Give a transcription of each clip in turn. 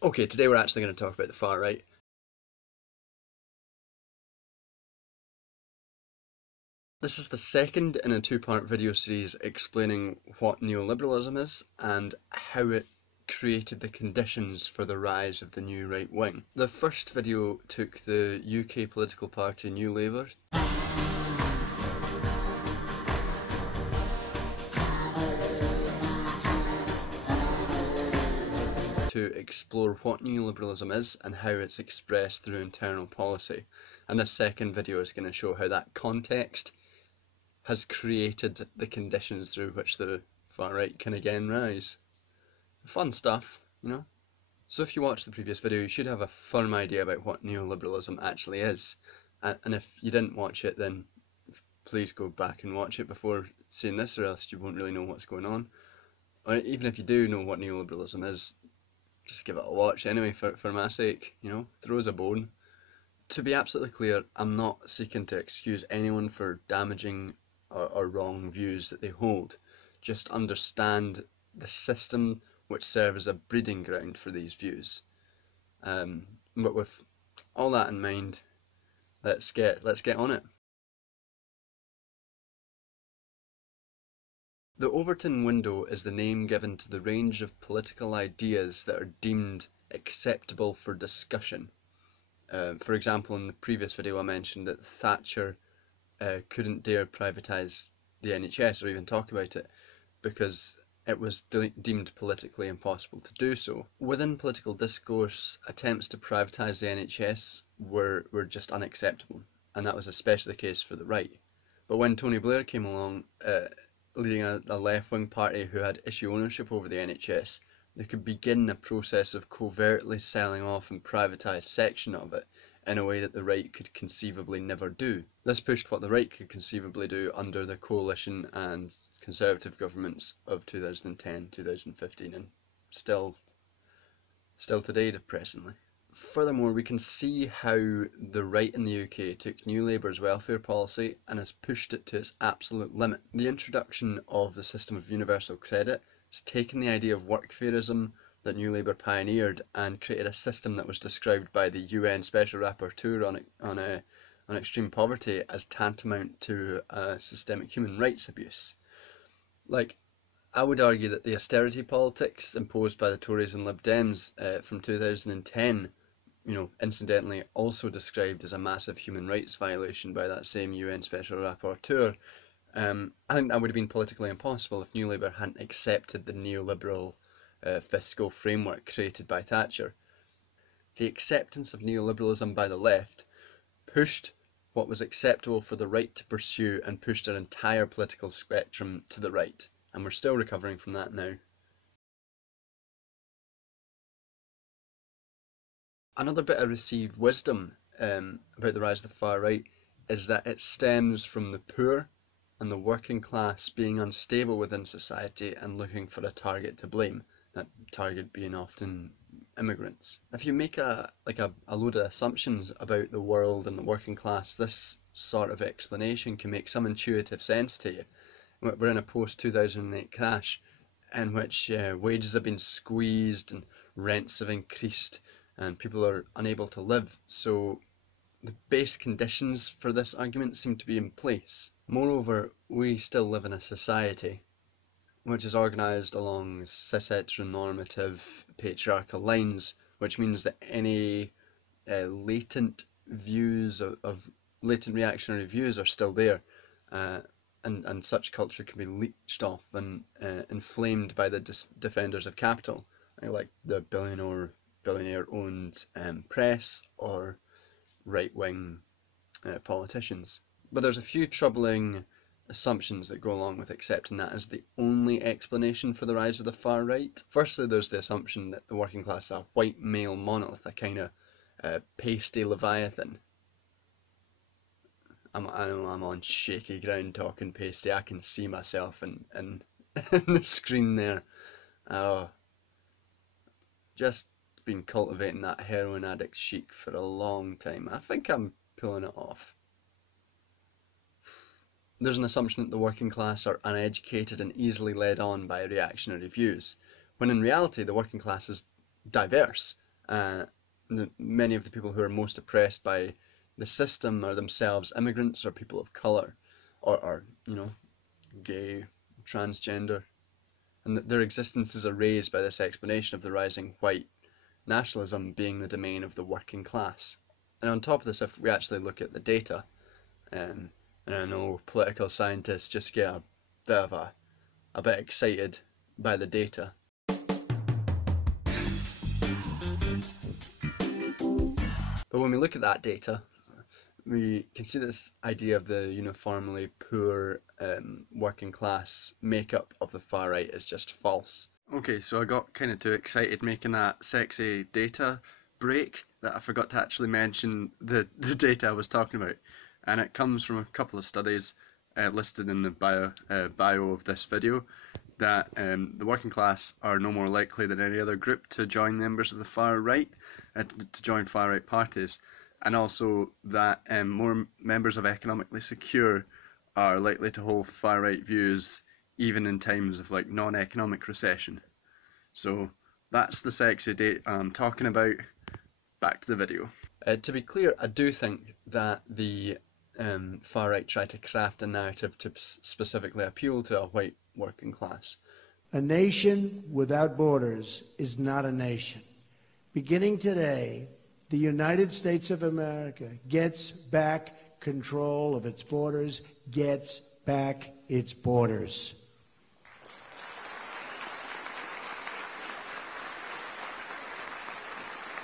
Okay, today we're actually going to talk about the far right. This is the second in a two-part video series explaining what neoliberalism is and how it created the conditions for the rise of the new right wing. The first video took the UK political party New Labour to explore what neoliberalism is and how it's expressed through internal policy. And this second video is going to show how that context has created the conditions through which the far right can again rise. Fun stuff, you know? So if you watched the previous video, you should have a firm idea about what neoliberalism actually is. And if you didn't watch it, then please go back and watch it before seeing this, or else you won't really know what's going on. Or even if you do know what neoliberalism is, just give it a watch anyway, for my sake, you know? Throw us a bone. To be absolutely clear, I'm not seeking to excuse anyone for damaging or wrong views that they hold. Just understand the system which serves as a breeding ground for these views. But with all that in mind, let's get on it. The Overton window is the name given to the range of political ideas that are deemed acceptable for discussion. For example, in the previous video I mentioned that Thatcher couldn't dare privatise the NHS or even talk about it because it was deemed politically impossible to do so. Within political discourse, attempts to privatise the NHS were just unacceptable, and that was especially the case for the right. But when Tony Blair came along, leading a left-wing party who had issue ownership over the NHS, they could begin a process of covertly selling off and privatised section of it in a way that the right could conceivably never do. This pushed what the right could conceivably do under the coalition and Conservative governments of 2010, 2015 and still today, depressingly. Furthermore, we can see how the right in the UK took New Labour's welfare policy and has pushed it to its absolute limit. The introduction of the system of universal credit has taken the idea of workfairism that New Labour pioneered and created a system that was described by the UN Special Rapporteur on extreme poverty as tantamount to systemic human rights abuse. Like, I would argue that the austerity politics imposed by the Tories and Lib Dems from 2010, incidentally also described as a massive human rights violation by that same UN Special Rapporteur. I think that would have been politically impossible if New Labour hadn't accepted the neoliberal fiscal framework created by Thatcher. The acceptance of neoliberalism by the left pushed what was acceptable for the right to pursue and pushed an entire political spectrum to the right, and we're still recovering from that now. Another bit of received wisdom about the rise of the far right is that it stems from the poor and the working class being unstable within society and looking for a target to blame, that target being often immigrants. If you make a load of assumptions about the world and the working class, this sort of explanation can make some intuitive sense to you. We're in a post-2008 crash in which wages have been squeezed and rents have increased and people are unable to live, so the base conditions for this argument seem to be in place. Moreover, we still live in a society which is organised along cis-heteronormative patriarchal lines, which means that any latent views of latent reactionary views are still there, and such culture can be leached off and inflamed by the defenders of capital, like the billionaire-owned press or right-wing politicians. But there's a few troubling assumptions that go along with accepting that as the only explanation for the rise of the far right. Firstly, there's the assumption that the working class is a white male monolith, a kind of pasty leviathan. I know I'm on shaky ground talking pasty. I can see myself in the screen there. Just been cultivating that heroin addict chic for a long time. I think I'm pulling it off. There's an assumption that the working class are uneducated and easily led on by reactionary views, when in reality the working class is diverse Many of the people who are most oppressed by the system are themselves immigrants or people of colour, or gay, transgender, and that their existences are raised by this explanation of the rising white nationalism being the domain of the working class. And on top of this, if we actually look at the data, and I know political scientists just get a bit excited by the data. But when we look at that data, we can see this idea of the uniformly poor working class makeup of the far right is just false. Okay, so I got kind of too excited making that sexy data break that I forgot to actually mention the data I was talking about. And it comes from a couple of studies listed in the bio of this video, that the working class are no more likely than any other group to join members of the far right, to join far right parties, and also that more members of economically secure are likely to hold far right views even in times of like non-economic recession. So that's the sexy data I'm talking about. Back to the video. To be clear, I do think that the far right try to craft a narrative to specifically appeal to a white working class. A nation without borders is not a nation. Beginning today, the United States of America gets back control of its borders, gets back its borders.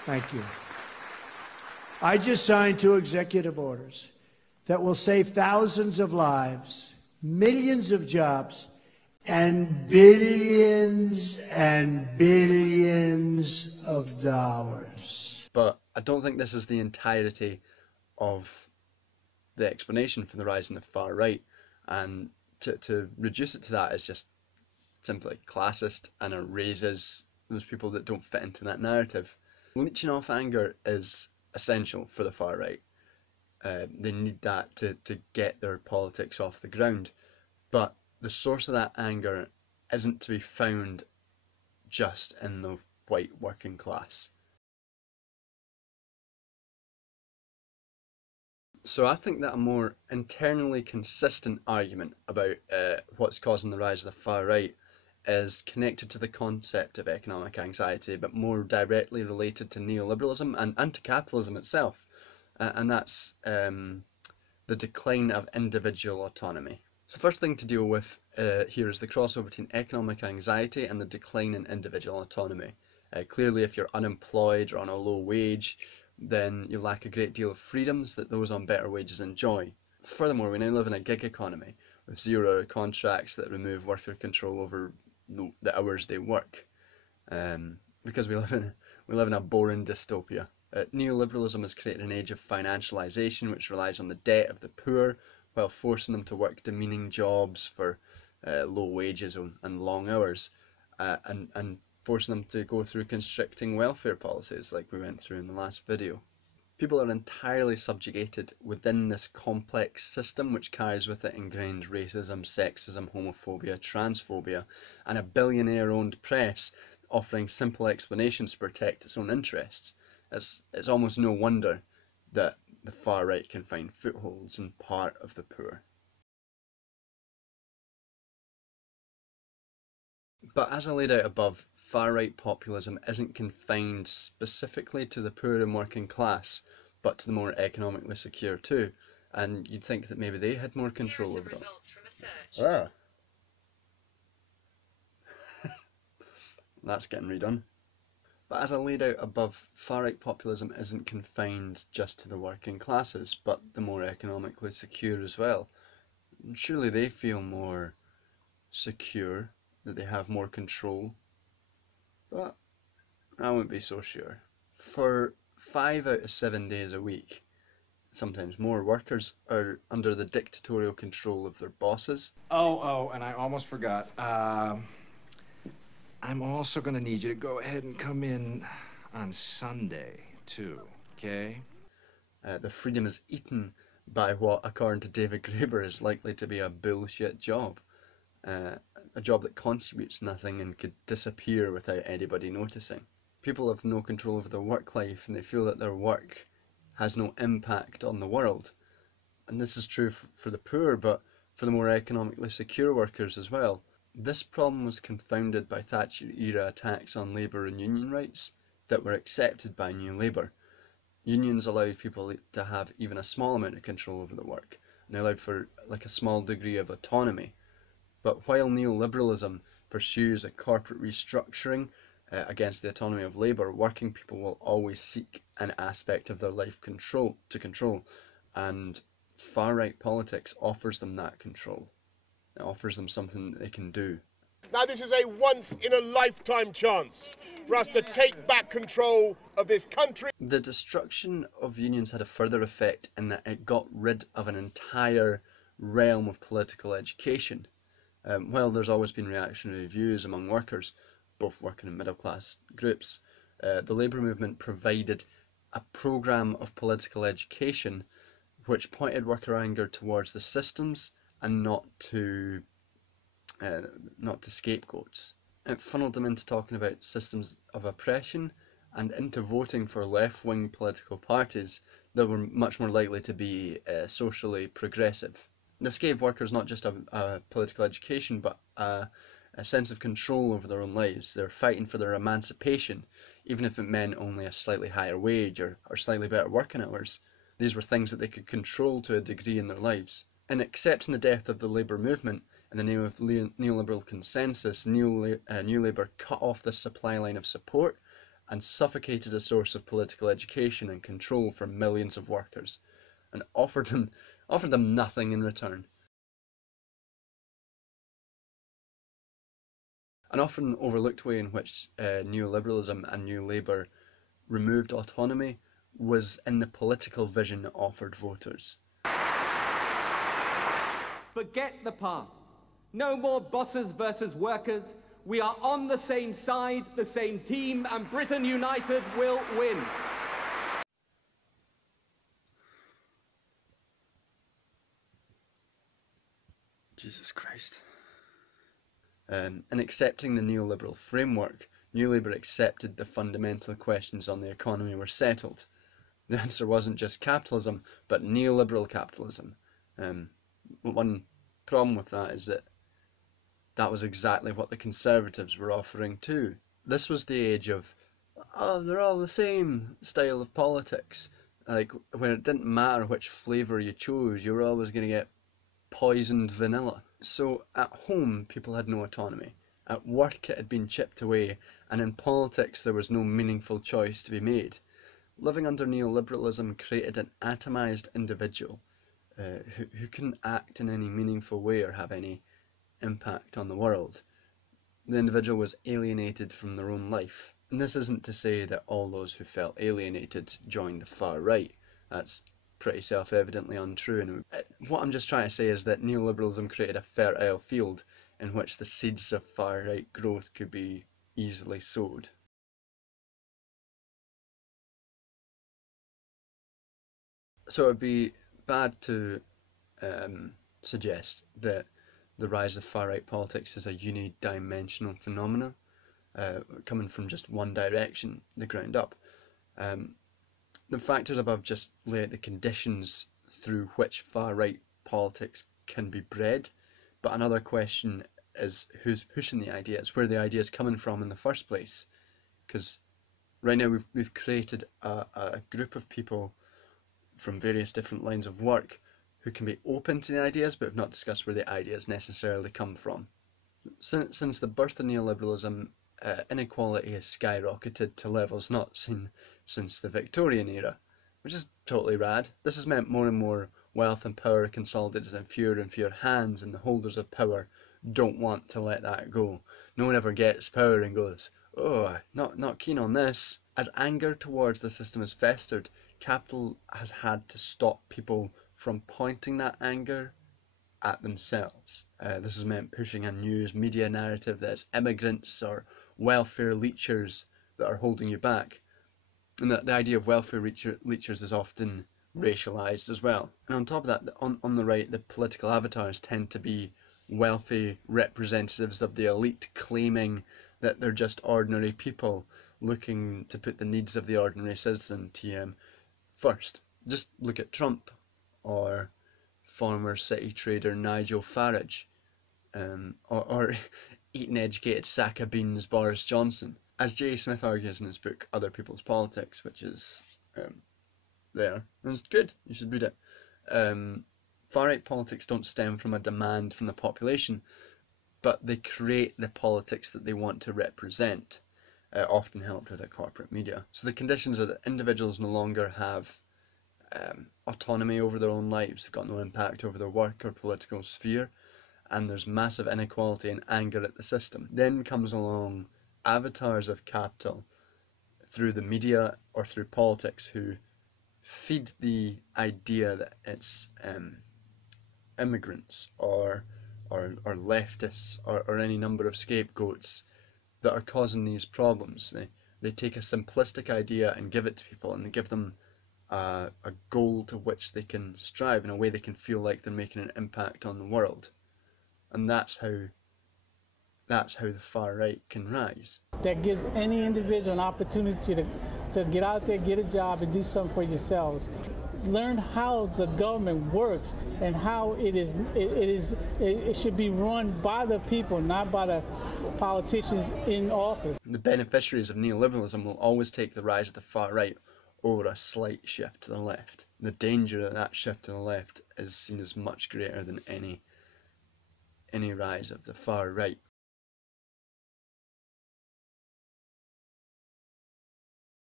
Thank you. I just signed 2 executive orders that will save thousands of lives, millions of jobs, and billions of dollars. But I don't think this is the entirety of the explanation for the rise in the far right, and to reduce it to that is just simply classist and erases those people that don't fit into that narrative. Leeching off anger is essential for the far right. They need that to get their politics off the ground, but the source of that anger isn't to be found just in the white working class. So I think that a more internally consistent argument about what's causing the rise of the far right is connected to the concept of economic anxiety, but more directly related to neoliberalism and to capitalism itself, and that's the decline of individual autonomy. So the first thing to deal with here is the crossover between economic anxiety and the decline in individual autonomy. Clearly, if you're unemployed or on a low wage, then you lack a great deal of freedoms that those on better wages enjoy. Furthermore, we now live in a gig economy with 0-hour contracts that remove worker control over the hours they work, because we live in a boring dystopia. Neoliberalism has created an age of financialization which relies on the debt of the poor while forcing them to work demeaning jobs for low wages and long hours, and forcing them to go through constricting welfare policies like we went through in the last video. People are entirely subjugated within this complex system which carries with it ingrained racism, sexism, homophobia, transphobia, and a billionaire-owned press offering simple explanations to protect its own interests. It's almost no wonder that the far right can find footholds in part of the poor. But as I laid out above, far-right populism isn't confined specifically to the poor and working class, but to the more economically secure too, and you'd think that maybe they had more control over them. Ah. That's getting redone. But as I laid out above, far-right populism isn't confined just to the working classes, but the more economically secure as well. Surely they feel more secure, that they have more control. But I wouldn't be so sure. For 5 out of 7 days a week, sometimes more, workers are under the dictatorial control of their bosses. Oh, and I almost forgot. I'm also going to need you to go ahead and come in on Sunday, too, okay? The freedom is eaten by what, according to David Graeber, is likely to be a bullshit job. A job that contributes nothing and could disappear without anybody noticing. people have no control over their work life and they feel that their work has no impact on the world. And this is true for the poor, but for the more economically secure workers as well. This problem was confounded by Thatcher-era attacks on labour and union rights that were accepted by New Labour. Unions allowed people to have even a small amount of control over their work, and they allowed for like a small degree of autonomy. But while neoliberalism pursues a corporate restructuring against the autonomy of labour, working people will always seek an aspect of their life to control, and far-right politics offers them that control. It offers them something that they can do. Now this is a once-in-a-lifetime chance for us to take back control of this country. The destruction of unions had a further effect in that it got rid of an entire realm of political education. While there's always been reactionary views among workers, both working and middle class groups, the labour movement provided a programme of political education which pointed worker anger towards the systems and not to scapegoats. It funneled them into talking about systems of oppression and into voting for left-wing political parties that were much more likely to be socially progressive. This gave workers not just a political education, but a sense of control over their own lives. They were fighting for their emancipation, even if it meant only a slightly higher wage or slightly better working hours. These were things that they could control to a degree in their lives. In accepting the death of the labour movement in the name of neoliberal consensus, New Labour cut off the supply line of support and suffocated a source of political education and control for millions of workers, and offered them nothing in return. An often overlooked way in which neoliberalism and New Labour removed autonomy was in the political vision it offered voters. Forget the past. No more bosses versus workers. We are on the same side, the same team, and Britain United will win. Jesus Christ. In accepting the neoliberal framework, New Labour accepted the fundamental questions on the economy were settled. The answer wasn't just capitalism, but neoliberal capitalism. One problem with that is that was exactly what the Conservatives were offering too. This was the age of, oh, they're all the same style of politics. Like, when it didn't matter which flavour you chose, you were always going to get poisoned vanilla. So at home, people had no autonomy. At work, it had been chipped away, and in politics, there was no meaningful choice to be made. Living under neoliberalism created an atomised individual who couldn't act in any meaningful way or have any impact on the world. The individual was alienated from their own life. And this isn't to say that all those who felt alienated joined the far right. That's pretty self-evidently untrue. And what I'm just trying to say is that neoliberalism created a fertile field in which the seeds of far-right growth could be easily sowed. So it would be bad to suggest that the rise of far-right politics is a unidimensional phenomenon, coming from just one direction, the ground up. The factors above just lay out the conditions through which far-right politics can be bred, but another question is who's pushing the ideas, where the ideas coming from in the first place. Because right now we've created a group of people from various different lines of work who can be open to the ideas but have not discussed where the ideas necessarily come from. Since the birth of neoliberalism, inequality has skyrocketed to levels not seen since the Victorian era, which is totally rad. This has meant more and more wealth and power consolidated in fewer and fewer hands, and the holders of power don't want to let that go. No one ever gets power and goes, oh, not keen on this. As anger towards the system has festered, capital has had to stop people from pointing that anger at themselves. This has meant pushing a news media narrative that it's immigrants or welfare leechers that are holding you back. And that the idea of welfare leechers is often racialised as well. And on top of that, on the right, the political avatars tend to be wealthy representatives of the elite claiming that they're just ordinary people looking to put the needs of the ordinary citizen, TM, first. Just look at Trump, or former city trader Nigel Farage, or eating educated sack of beans Boris Johnson. As J. Smith argues in his book Other People's Politics, which is there, and it's good, you should read it. Far-right politics don't stem from a demand from the population, but they create the politics that they want to represent, often helped with the corporate media. So the conditions are that individuals no longer have autonomy over their own lives, they've got no impact over their work or political sphere, and there's massive inequality and anger at the system. Then comes along avatars of capital through the media or through politics who feed the idea that it's immigrants or leftists or any number of scapegoats that are causing these problems. They take a simplistic idea and give it to people, and they give them a goal to which they can strive in a way they can feel like they're making an impact on the world. And that's how the far right can rise. That gives any individual an opportunity to get out there, get a job, and do something for yourselves. Learn how the government works and how it should be run by the people, not by the politicians in office. The beneficiaries of neoliberalism will always take the rise of the far right over a slight shift to the left. The danger of that shift to the left is seen as much greater than any rise of the far right.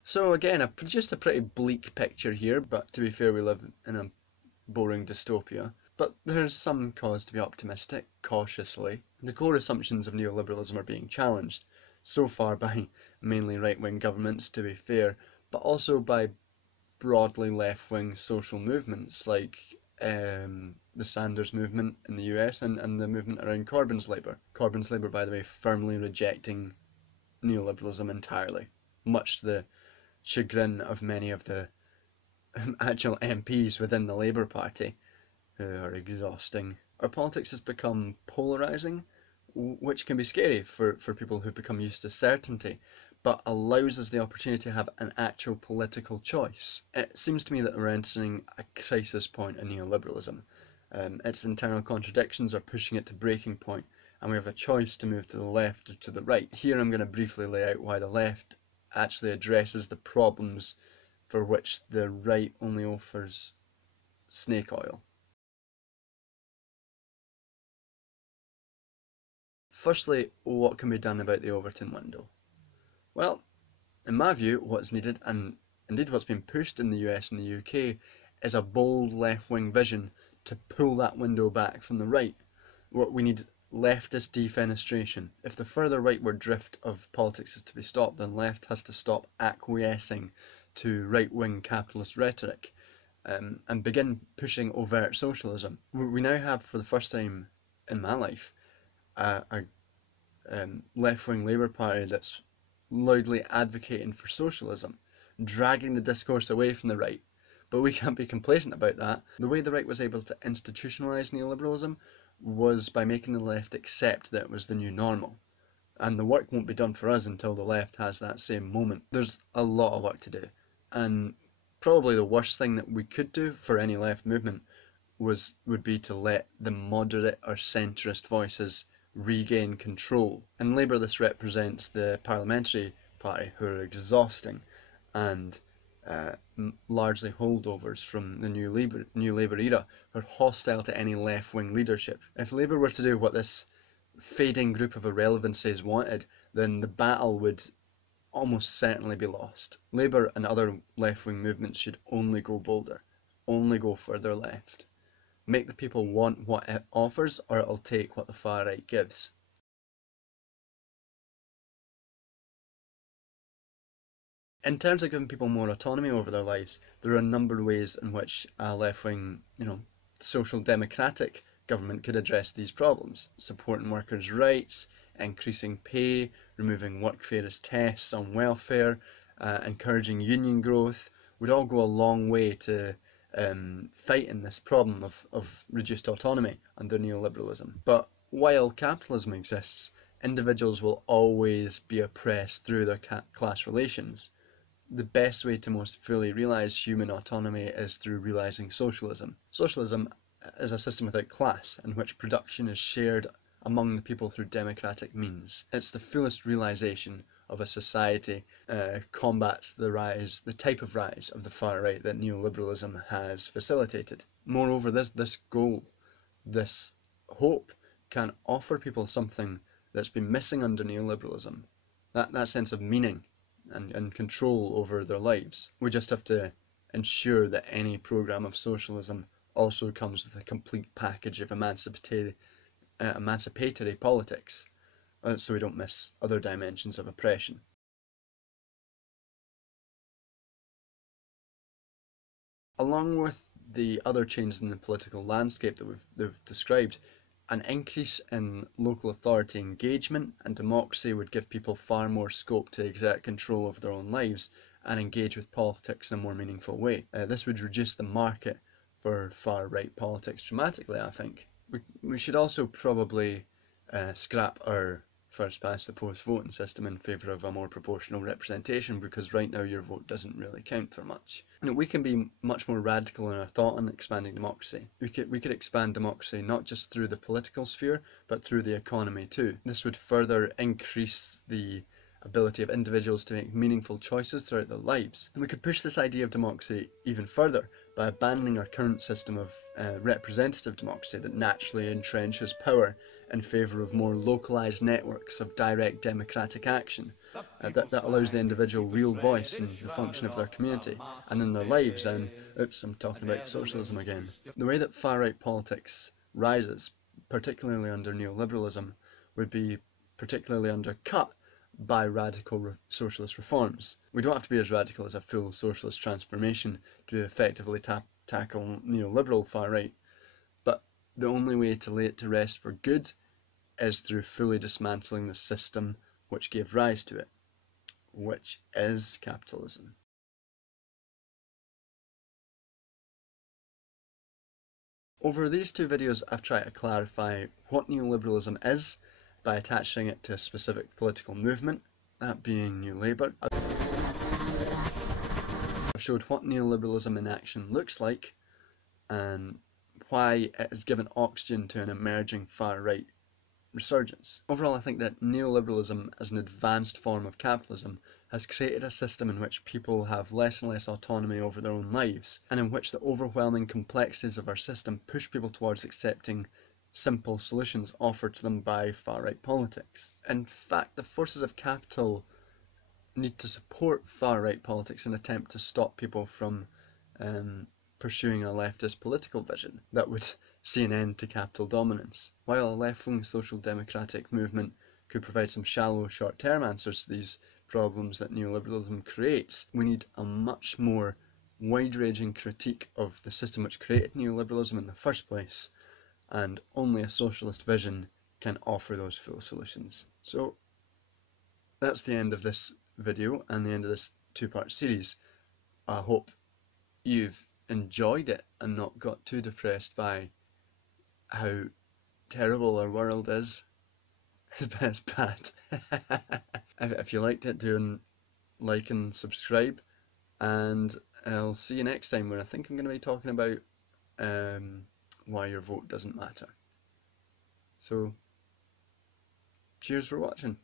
So again, I've produced a pretty bleak picture here, but to be fair, we live in a boring dystopia. But there's some cause to be optimistic, cautiously. The core assumptions of neoliberalism are being challenged, so far by mainly right-wing governments, to be fair, but also by broadly left-wing social movements like the Sanders movement in the US and the movement around Corbyn's Labour. Corbyn's Labour, by the way, firmly rejecting neoliberalism entirely, much to the chagrin of many of the actual MPs within the Labour Party, who are exhausting. Our politics has become polarising, which can be scary for people who've become used to certainty, but allows us the opportunity to have an actual political choice. It seems to me that we're entering a crisis point in neoliberalism. Its internal contradictions are pushing it to breaking point, and we have a choice to move to the left or to the right. Here I'm going to briefly lay out why the left actually addresses the problems for which the right only offers snake oil. Firstly, what can be done about the Overton window? Well, in my view, what's needed, and indeed what's been pushed in the US and the UK, is a bold left-wing vision to pull that window back from the right. What we need leftist defenestration. If the further rightward drift of politics is to be stopped, then left has to stop acquiescing to right-wing capitalist rhetoric and begin pushing overt socialism. We now have, for the first time in my life, a left-wing Labour Party that's loudly advocating for socialism, dragging the discourse away from the right. But we can't be complacent about that. The way the right was able to institutionalise neoliberalism was by making the left accept that it was the new normal. And the work won't be done for us until the left has that same moment. There's a lot of work to do. And probably the worst thing that we could do for any left movement would be to let the moderate or centrist voices regain control. In Labour, this represents the parliamentary party, who are exhausting and largely holdovers from the New Labour era, who are hostile to any left-wing leadership. If Labour were to do what this fading group of irrelevancies wanted, then the battle would almost certainly be lost. Labour and other left-wing movements should only go bolder, only go further left. Make the people want what it offers, or it'll take what the far right gives. In terms of giving people more autonomy over their lives, there are a number of ways in which a left-wing, social democratic government could address these problems. Supporting workers' rights, increasing pay, removing workfare as tests on welfare, encouraging union growth would all go a long way to fighting this problem of reduced autonomy under neoliberalism. But while capitalism exists, individuals will always be oppressed through their class relations, the best way to most fully realise human autonomy is through realising socialism. Socialism is a system without class, in which production is shared among the people through democratic means. It's the fullest realisation of a society, combats the type of rise of the far right that neoliberalism has facilitated. Moreover, this goal, this hope, can offer people something that's been missing under neoliberalism, that sense of meaning and control over their lives. We just have to ensure that any programme of socialism also comes with a complete package of emancipatory politics, so we don't miss other dimensions of oppression. Along with the other changes in the political landscape that we've described, an increase in local authority engagement and democracy would give people far more scope to exert control over their own lives and engage with politics in a more meaningful way. This would reduce the market for far-right politics dramatically, I think. We should also probably scrap our first-past-the-post voting system in favour of a more proportional representation, because right now your vote doesn't really count for much. We can be much more radical in our thought on expanding democracy. We could expand democracy not just through the political sphere, but through the economy too. This would further increase the ability of individuals to make meaningful choices throughout their lives. And we could push this idea of democracy even further by abandoning our current system of representative democracy that naturally entrenches power in favour of more localised networks of direct democratic action that allows the individual real voice in the function of their community and in their lives. And oops, I'm talking about socialism again. The way that far-right politics rises, particularly under neoliberalism, would be particularly undercut by radical socialist reforms. We don't have to be as radical as a full socialist transformation to effectively tackle neoliberal far-right, but the only way to lay it to rest for good is through fully dismantling the system which gave rise to it, which is capitalism. Over these two videos, I've tried to clarify what neoliberalism is by attaching it to a specific political movement, that being New Labour. I've showed what neoliberalism in action looks like and why it has given oxygen to an emerging far-right resurgence. Overall, I think that neoliberalism as an advanced form of capitalism has created a system in which people have less and less autonomy over their own lives, and in which the overwhelming complexities of our system push people towards accepting simple solutions offered to them by far-right politics. In fact, the forces of capital need to support far-right politics in an attempt to stop people from pursuing a leftist political vision that would see an end to capital dominance. While a left-wing social democratic movement could provide some shallow short-term answers to these problems that neoliberalism creates, we need a much more wide-ranging critique of the system which created neoliberalism in the first place, and only a socialist vision can offer those full solutions. So that's the end of this video and the end of this two-part series. I hope you've enjoyed it and not got too depressed by how terrible our world is. It's bad. If you liked it, do like and subscribe, and I'll see you next time, where I think I'm going to be talking about why your vote doesn't matter. So, cheers for watching.